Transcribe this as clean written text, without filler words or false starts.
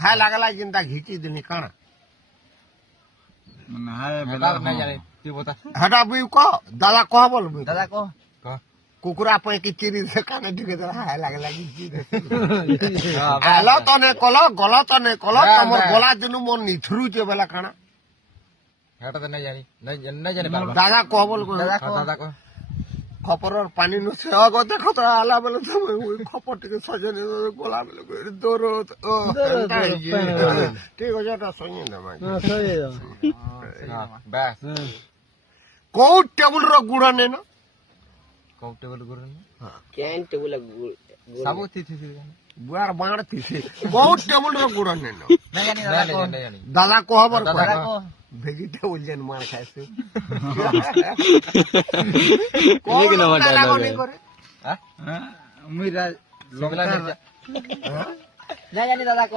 হায় লাগলা যেটা ঘিচি দিনি কাଣା মানে হায় নাই জানি তুই বতা হেটা বুই কহ দাদা কহ বলবি দাদা কো কুকুরা পাইকি চিরি দে কানে ঢুকে দে হায় লাগলা ঘিচি দে আলো তনে কল গল তনে কল তোমার গলা দিনু মন নিথুরুছে বেলা কানা হেটা তো নাই জানি নাই জানি বাবা দাদা কহ বল দাদা কো খপরের পানি নুছে অগ দেখো তো আলা বেলে তুমি ওই খপর থেকে সজনে গলা বেলে করে দৌড় ও ঠিক আছে এটা সইয়ে দেবা বাস কোউ টেবুল র গুড়া নে না কম টেবিল করে কেন টেবুল সাবু থি বুয়ার বাড় তিছে কোউ টেবুল র গুড়া নে না নাই জানি দাদা কো নাই জানি দাদা কহবর দাদা কো ভেজিটেবল যেন মার খাইছে কি নাম ডায়লগ করে মুই লঙ্কা নাই জানি দাদা কো